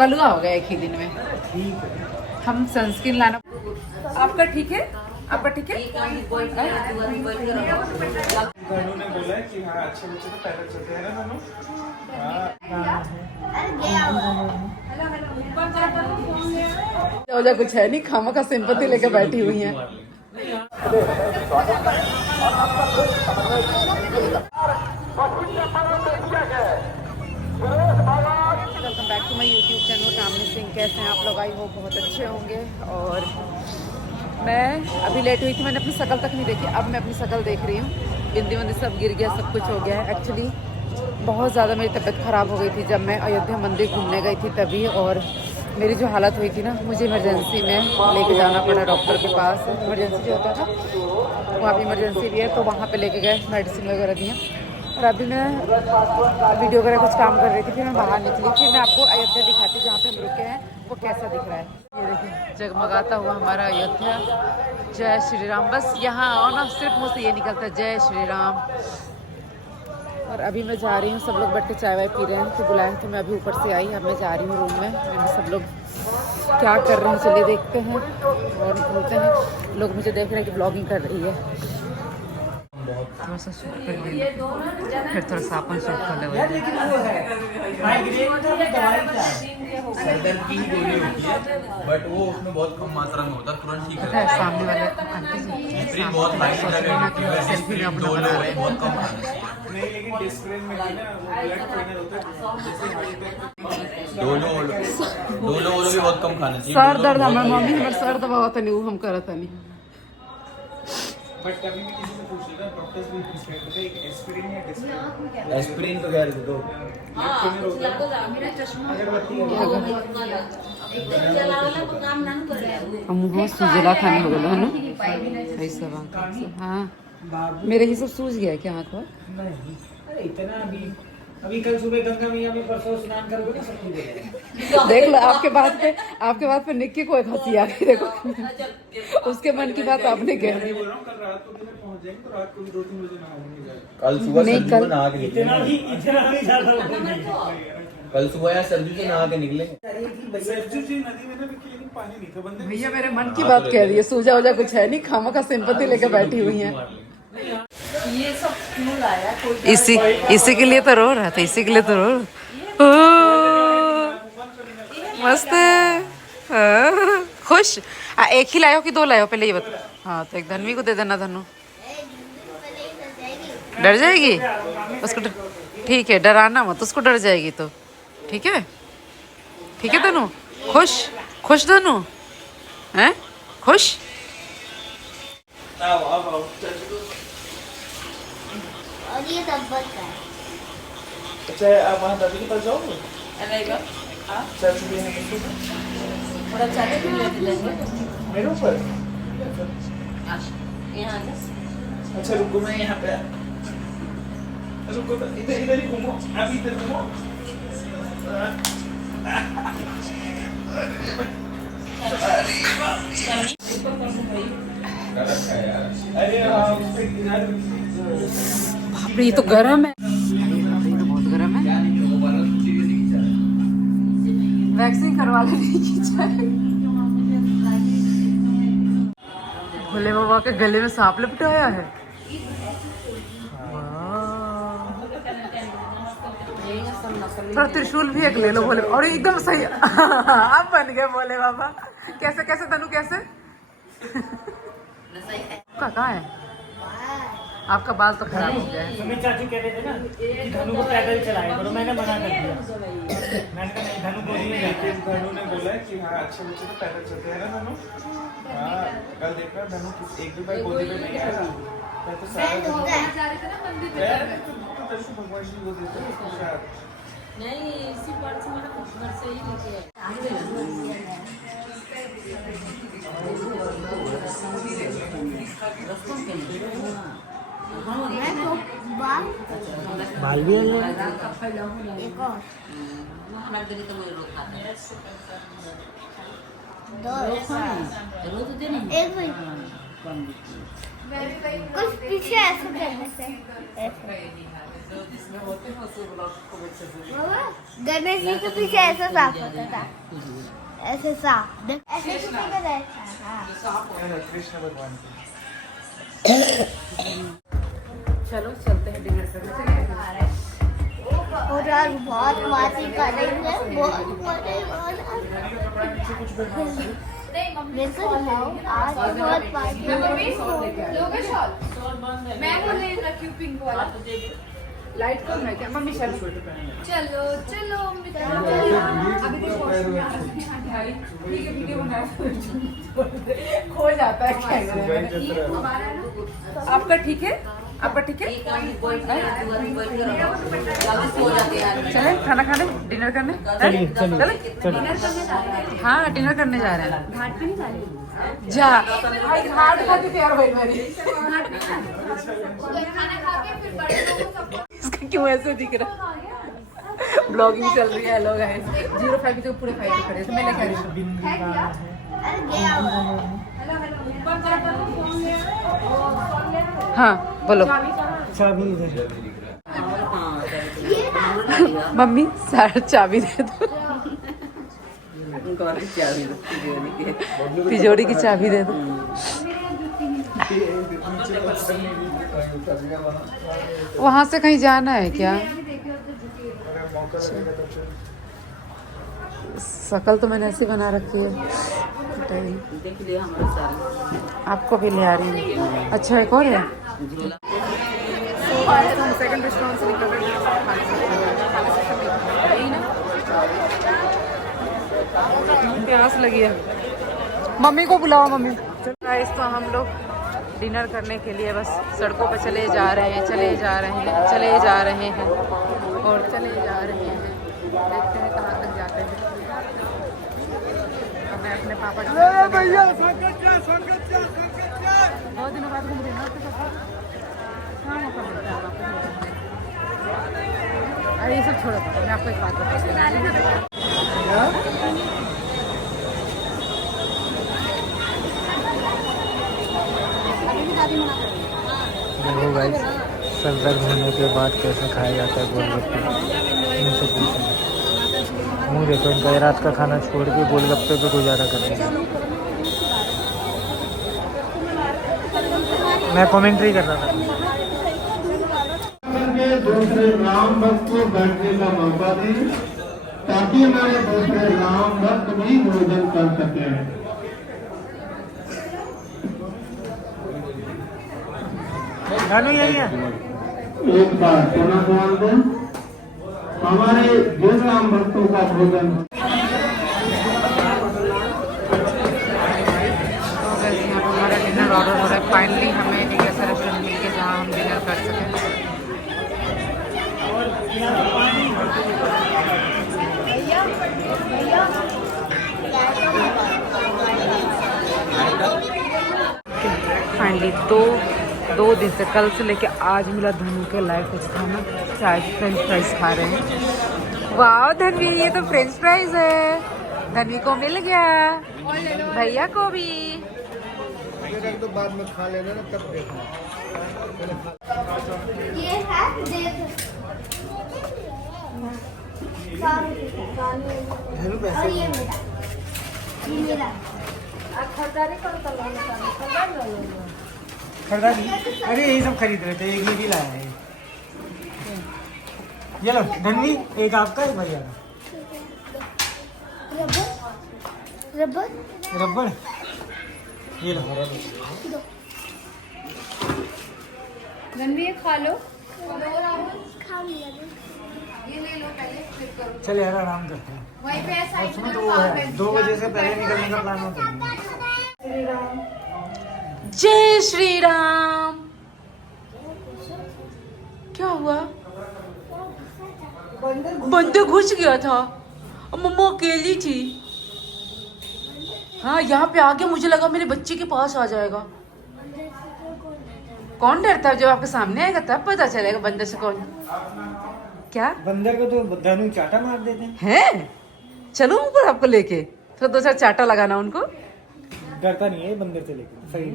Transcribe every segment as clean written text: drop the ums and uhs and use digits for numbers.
कलुआ हो गया एक ही दिन में। हम सनस्क्रीन लाना। आपका ठीक है? आपका ठीक है? ने बोला है कि हाँ अच्छे बच्चे तो पैदल चलते हैं ना दोनों। वजह कुछ है नहीं, खामा का सिंपत्ति लेके बैठी हुई है। Welcome back to my YouTube channel Kamini Singh. कैसे हैं आप लोग? आई होप बहुत अच्छे होंगे। और मैं अभी लेट हुई थी, मैंने अपनी शक्ल तक नहीं देखी। अब मैं अपनी शक्ल देख रही हूँ। बिंदी वंदी सब गिर गया, सब कुछ हो गया है। एक्चुअली बहुत ज़्यादा मेरी तबीयत ख़राब हो गई थी जब मैं अयोध्या मंदिर घूमने गई थी तभी। और मेरी जो हालत हुई थी ना, मुझे इमरजेंसी में लेके जाना पड़ा डॉक्टर के पास। इमरजेंसी जो होता था वहाँ पे इमरजेंसी भी है, तो वहाँ पे लेके गए, मेडिसिन वगैरह दिए। और अभी मैं वीडियो वगैरह कुछ काम कर रही थी, फिर मैं बाहर निकली। फिर मैं आपको अयोध्या दिखाती जहाँ पे हम रुके हैं वो कैसा दिख रहा है। ये देखिए जगमगाता हुआ हमारा अयोध्या। जय श्री राम। बस यहाँ आओ ना, सिर्फ मुझसे ये निकलता है जय श्री राम। और अभी मैं जा रही हूँ, सब लोग बैठ के चाय वाय पी रहे हैं, तो बुलाए तो मैं अभी ऊपर से आई। अब मैं जा रही हूँ रूम में। सब लोग क्या कर रहे हैं चलिए देखते हैं और बोलते हैं। लोग मुझे देख रहे हैं कि ब्लॉगिंग कर रही है। थोड़ा सा शूट कर लिया, फिर थोड़ा सा अपन शूट कर लेंगे। सरदर्द की ही गोली होती है, बट वो उसमें बहुत कम मात्रा में होता है, तुरंत ठीक पता है सामने वाले आंटी जी बहुत सेल्फी में अपना बना रहे हैं। बहुत कम खाना चाहिए। नहीं लेकिन डिस्प्लेन में ना वो ब्लड थिनर होता है, जैसे हार्ट अटैक डोलो भी बहुत कम खाना चाहिए। सर दर्द हमारे मम्मी हमारे सर दबावा था नहीं, वो हम करत नहीं। बट कभी भी किसी से पूछ लेना, डॉक्टर्स भी प्रिस्क्राइब करते हैं एक एस्पिरिन या डिस्प्लेन। एस्पिरिन तो क्या दो मुँह सूजला खाने हो गया है ना ऐसा बात। हाँ मेरे ही सब सूज गया क्या आँख? नहीं अरे इतना अभी कल सुबह गंगा मैया में परसों स्नान करोगे ना सब कुछ देख लो आपके बात पे निक्की को एक हंसी आ गई। देखो उसके मन की बात आपने कह दी। कल रात को भी पहुंच जाएंगे तो रात को भी 2-3 बजे नहाएंगे। कल सुबह नहीं, सरजू कल- को नहा के निकले इतना भी ज्यादा कल सुबह यार सरजू से नहा के निकले सरजू जी नदी में ना लेकिन पानी नहीं था बंदे। भैया मेरे मन की बात कह रही है, सूजा वूजा कुछ है नहीं, खामा का सिंपत्ति लेके बैठी हुई है। ये सब क्यों लाया? कोई इसी के लिए तो रो रहा था, इसी के लिए तो रो मस्त है। खुश एक ही लायो कि 2 लायो पहले ये बता। हाँ तो एक धनवी को दे देना। धनु डर जाएगी उसको, ठीक है डराना मत उसको, डर जाएगी तो ठीक है। ठीक है धनु, खुश धनु हैं, खुश। और ये डब्बल का है। अच्छा आप वहाँ दादी के पास जाओगे? चाची भी है थोड़ा चाय पी लेते जाएंगे मेरे ऊपर। यहाँ से। अच्छा रुको मैं यहाँ पे रुको, इधर ही घूमो, आप इधर घूमो। अरे हाँ उसपे ये तो गरम है, बहुत गरम है। वैक्सीन करवा लेने की चाहे। भोले बाबा के गले में सांप लपटाया है। थोड़ा त्रिशूल भी एक ले लो भोले, और एकदम सही आप बन गए भोले बाबा। कैसे कैसे तनु कैसे कहाँ है? आपका बाल तो खराब हो गया है। सुमित चाची कह रहे थे ना कि धनु को पैदल चलाए करो, मैंने मना कर दिया। मैंने कहा नहीं, धनु को नहीं जाते। धनु ने बोला है कि हाँ अच्छे बच्चे तो पैदल चलते हैं ना धनु। हाँ कल देखा धनु एक भी बार गोदी में नहीं आया। मैं तो सारा दिन भगवान जी को देते हैं प्रसाद। नहीं इसी बार से मेरा घर से ही लेके बाल भी एक और हमारे दिन तो मुझे रोज खाता है। 2 रोज तो देना एक मिनट कुछ पीछे ऐसे करने से ऐसे। में होते हैं उस ब्लॉग को अच्छे से। मामा गणेश जी के पीछे ऐसा साफ होता था, ऐसे साफ ऐसे किसी का रहता हाँ। कृष्ण भगवान की। चलो चलते हैं डिनर करने चलिए। और यार बहुत माची करेंगे, बहुत मजे वैसे दिखाओ आज बहुत पार्टी मैं वो ले रखी हूँ पिंक वाला। लाइट कम है क्या मम्मी? चलो चलो चलो अभी देखो ठीक है वीडियो बना खो जाता है कैमरे में। आपका ठीक है? आपका ठीक है? चले खाना खाने डिनर करने चले हाँ डिनर करने जा रहे हैं। घाट पे नहीं जा रहे जा घाट खाते तैयार भाई मेरी इसका क्यों ऐसे दिख रहा? ब्लॉगिंग चल रही है। लोग हैं 05 के पूरे 5 करे तो मैं लेके आ रही हूँ। हाँ बोलो मम्मी सारा चाबी दे दो। तिजोरी की चाबी दे दो। वहाँ से कहीं जाना है क्या? शकल तो मैंने ऐसी बना रखी है। आपको भी ले आ रही है। अच्छा एक और है। सेकंड रेस्टोरेंट से निकल रहे हैं। प्यास लगी है। मम्मी को बुलाओ मम्मी। गाइस तो हम लोग डिनर करने के लिए बस सड़कों पे चले जा रहे हैं और चले जा रहे हैं। देखते हैं कहाँ तक जाते हैं। अब मैं अपने पापा के बहुत दिनों बाद घूम रही हूँ। हाँ मौका मिलता है वापस घूमने। अरे ये सब छोड़ो मैं आपको एक बात बताती हूँ। देखो भाई सर दर्द होने के बाद कैसे खाया जाता है गोलगप्पे। इनसे पूछना मुँह देखो इनका रात का खाना छोड़ के गोलगप्पे पे गुजारा कर रहे हैं। मैं कमेंट्री कर रहा था। दूसरे राम भक्त को बैठने का मौका दें ताकि हमारे दूसरे राम भक्त भी भोजन कर सके। यही है। एक बार पुनः ध्यान दें हमारे जिन राम भक्तों का भोजन हमारा डिनर ऑर्डर हो रहा है। फाइनली हमें एक ऐसा रेस्टोरेंट मिल गया जहाँ हम डिनर कर सकें। फाइनली दो दिन से कल से लेके आज मिला धनु के लायक कुछ खाना। चाय फ्रेंच फ्राइज खा रहे हैं। वाह धनवी ये तो फ्रेंच फ्राइज है। धनवी को मिल गया भैया को भी। तो बाद में खा लेना ना तब देखना। ये है देख और ये मेरा खरीदारी अरे यही सब खरीद रहे थे। एक ये भी लाया है। ये लो धनवी एक आपका एक भैया का। रबर रबड़ ये लो। रणवीर खा लो। खा लिया ये ले लो पहले फिर करो। चल यार आराम करते हैं। वहीं पे ऐसा उसमें तो वो है 2 बजे से पहले निकलने का प्लान होता है। जय श्री राम। क्या हुआ? बंदर घुस गया था और मम्मा अकेली थी। हाँ यहाँ पे आके मुझे लगा मेरे बच्चे के पास आ जाएगा। कौन डरता है? जब आपके सामने आएगा तब पता चलेगा बंदर से कौन। क्या बंदर को तो धनु चाटा मार देते हैं। है? चलो ऊपर आपको लेके तो 2-4 चाटा लगाना उनको। डरता नहीं है बंदर से लेकर सही।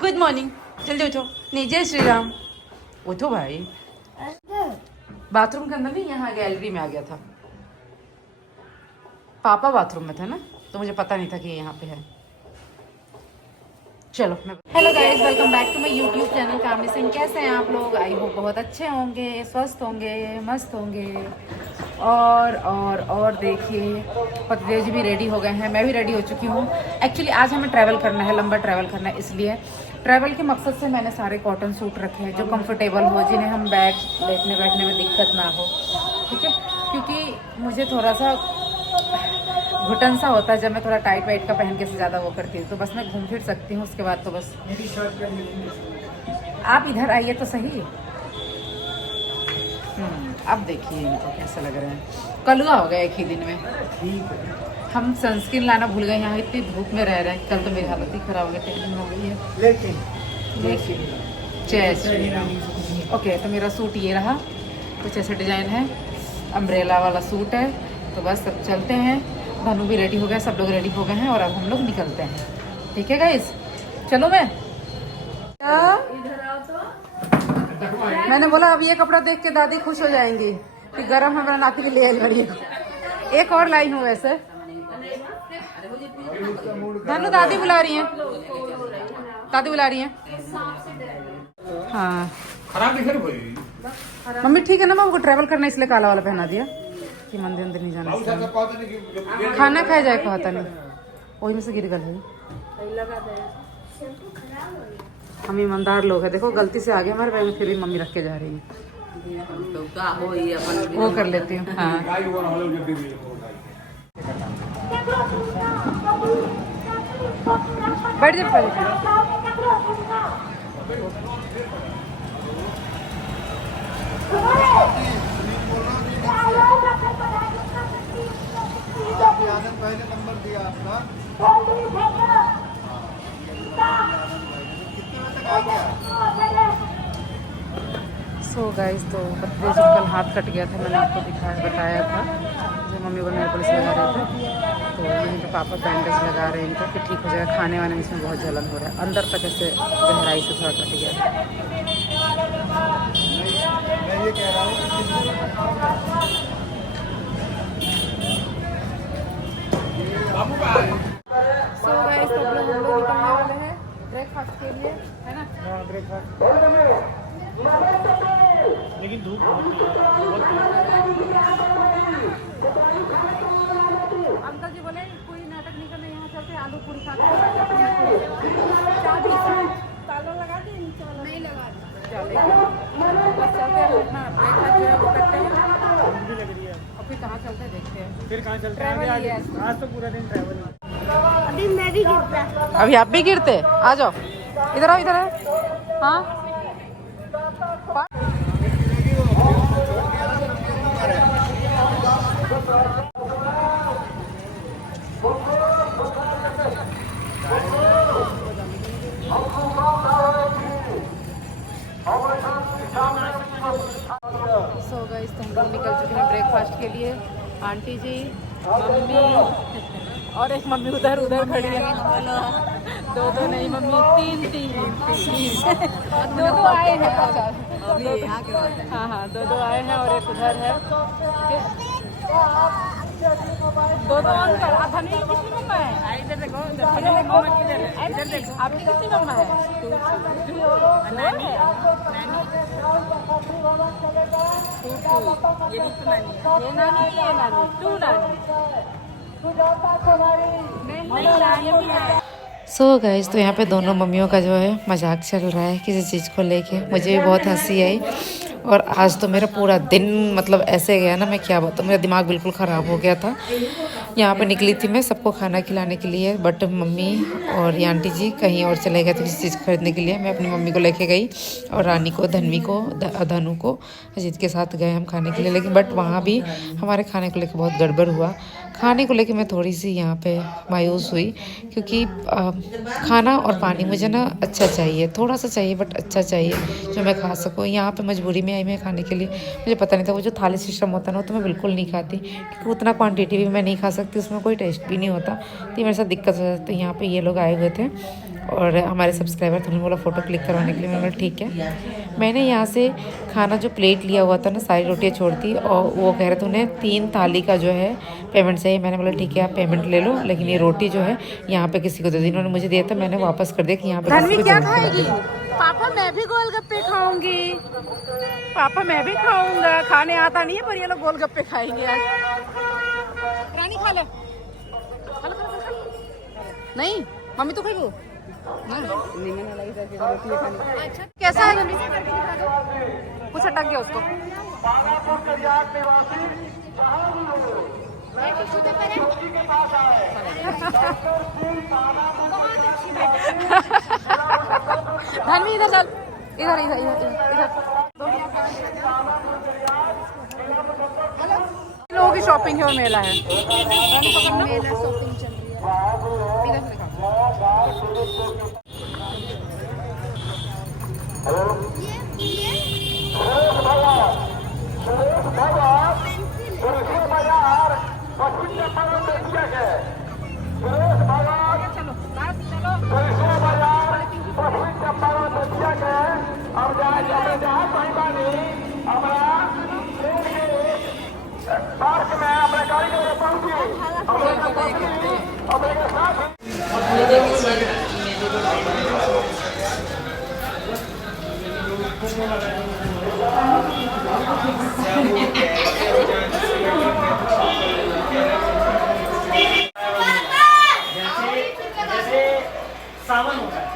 Good morning. जल्दी उठो। नहीं जय श्री राम। उठो भाई। बाथरूम के अंदर नहीं, यहाँ गैलरी में आ गया था। पापा बाथरूम में था ना, तो मुझे पता नहीं था कि ये यहाँ पे है। चलो मैं hello guys, welcome back to my YouTube channel Kamini Singh. कैसे हैं आप लोग? आई होप बहुत अच्छे होंगे, स्वस्थ होंगे, मस्त होंगे। और देखिए पतिदेव जी भी रेडी हो गए हैं, मैं भी रेडी हो चुकी हूँ। एक्चुअली आज हमें ट्रैवल करना है, लंबा ट्रैवल करना है, इसलिए ट्रैवल के मकसद से मैंने सारे कॉटन सूट रखे हैं जो कंफर्टेबल हो, जिन्हें हम लेटने बैठने में दिक्कत ना हो, ठीक है। क्योंकि मुझे थोड़ा सा घुटन सा होता है जब मैं थोड़ा टाइट वाइट का पहन के से ज़्यादा वो करती हूँ, तो बस मैं घूम फिर सकती हूँ। उसके बाद तो बस आप इधर आइए तो सही। अब देखिए इनको कैसा लग रहा है। कलुआ हो गया एक ही दिन में। हम सनस्क्रीन लाना भूल गए, यहाँ इतनी धूप में रह रहे हैं। कल तो मेरी हालत ही खराब हो गई, टेंशन हो गई है। लेकिन जय श्री राम। ओके, तो मेरा सूट ये रहा, कुछ ऐसा डिजाइन है, अम्ब्रेला वाला सूट है। तो बस अब चलते हैं। धनु भी रेडी हो गया, सब लोग रेडी हो गए हैं और अब हम लोग निकलते हैं, ठीक है गाइस। चलो मैंने बोला अब ये कपड़ा देख के दादी खुश हो जाएंगी कि गरम हमारा नाती के लिए लड़ी। एक और लाई हूँ वैसे। धनु दादी बुला रही हैं, दादी बुला रही हैं। हाँ मम्मी ठीक है ना, मैं उनको ट्रैवल करना इसलिए काला वाला पहना दिया कि मंदिर अंदर नहीं जाना। खाना खाया जाए कहता नहीं, वही में से गिर गल है। हम ईमानदार लोग हैं, देखो गलती से आ गए हमारे बैग में, फिर भी मम्मी रख के जा रही है। वो कर लेती हूँ। हाँ बैठ जा पहले। पहले नंबर दिया आपका, सो गाइस, तो पतिदेव जी कल हाथ कट गया था, मैंने आपको बताया था। जो मम्मी को नेल पॉलिश लगा रहे थे, तो यहीं पे पापा बैंडेज लगा रहे हैं इनको कि ठीक हो जाएगा। खाने वाने में इसमें बहुत जलन हो रहा है, अंदर तक ऐसे गहराई से थोड़ा कट गया। मैं ये कह रहा हूँ सो गाइस, तो हम लोग निकलने वाले हैं ब्रेकफास्ट के लिए, है ना। लेकिन धूप बहुत अंकल जी बोले कोई नाटक नहीं करना, यहाँ चलते आलू पूरी खा के ताला लगा दे, नीचे वाला नहीं लगा बस चलते हैं अपना ब्रेकफास्ट जो है वो करते हैं। भी लग रही है। और फिर कहाँ चलते हैं देखते हैं। फिर कहाँ चलते हैं? आज तो पूरा दिन ट्रैवल है। अभी मैं भी गिरता। अभी आप भी गिरते? आ जाओ इधर, आओ इधर है। हाँ सो गाइस, तो हम लोग निकल चुके हैं ब्रेकफास्ट के लिए। आंटी जी, मम्मी और एक मम्मी उधर खड़ी है। दो नहीं मम्मी, तीन दो आए हैं। अच्छा हाँ, दो आए हैं और एक उधर है। दो अंकल। आप धनी कितनी मम्मा है? इधर देखो, इधर देखो, आपकी कितनी मम्मा है? ये नानी, ये नानी, टू नानी। सो गाइस, तो यहाँ पे दोनों मम्मियों का जो है मजाक चल रहा है किसी चीज़ को लेके। मुझे भी बहुत हंसी आई और आज तो मेरा पूरा दिन मतलब ऐसे गया ना, मैं क्या बताऊँ, मेरा दिमाग बिल्कुल ख़राब हो गया था। यहाँ पे निकली थी मैं सबको खाना खिलाने के लिए, बट मम्मी और ये आंटी जी कहीं और चले गए थे किसी चीज़ खरीदने के लिए। मैं अपनी मम्मी को लेके गई और रानी को, धनवी को, धनु को, अजीत के साथ गए हम खाने के लिए। लेकिन बट वहाँ भी हमारे खाने को लेके बहुत गड़बड़ हुआ। खाने को लेके मैं थोड़ी सी यहाँ पे मायूस हुई, क्योंकि खाना और पानी मुझे ना अच्छा चाहिए, थोड़ा सा चाहिए बट अच्छा चाहिए जो मैं खा सकूँ। यहाँ पे मजबूरी में आई मैं खाने के लिए, मुझे पता नहीं था वो जो थाली सिस्टम होता है ना, वो तो मैं बिल्कुल नहीं खाती, क्योंकि उतना क्वांटिटी भी मैं नहीं खा सकती, उसमें कोई टेस्ट भी नहीं होता, तो मेरे साथ दिक्कत हो जाती है। यहाँ पे ये लोग आए हुए थे और हमारे सब्सक्राइबर थे, उन्होंने बोला फ़ोटो क्लिक करवाने के लिए। मैंने बोला ठीक है, मैंने यहाँ से खाना जो प्लेट लिया हुआ था ना, सारी रोटियाँ छोड़ दी और वो कह रहे थे उन्हें 3 थाली का जो है पेमेंट चाहिए। मैंने बोला ठीक है आप पेमेंट ले लो, लेकिन ये रोटी जो है यहाँ पे किसी को दे दी। इन्होंने मुझे दिया था, मैंने वापस कर दिया कि यहाँ पे किसी को जरूरत नहीं है। पापा मैं भी गोलगप्पे खाऊंगी। पापा मैं भी खाऊंगा। खाने आता नहीं है पर ये लोग गोलगप्पे खाएंगे आज। रानी खा ले। खा ले, खा ले, खा ले। नहीं मम्मी तो खाई वो अच्छा कैसा है कुछ अटक गया उसको। धनवी इधर चल, इधर इधर इधर इधर। लोगों की शॉपिंग है और मेला है। मेला शॉपिंग चल रही है। इधर से दिखा। सावन होता है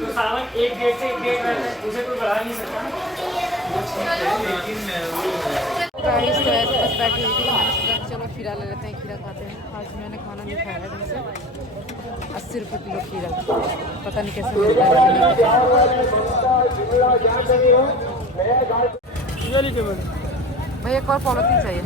तो सावन एक गेट से एक गेट रहता है, उसे कोई बढ़ा नहीं सकता। गाइस तो ऐसे बस बैठी हुई थी, मैंने सोचा चलो खीरा ले लेते हैं, खीरा खाते हैं। आज मैंने खाना नहीं खाया ढंग से। 80 रुपये किलो खीरा, पता नहीं कैसे मिलता है। भैया एक और पॉलिथीन चाहिए।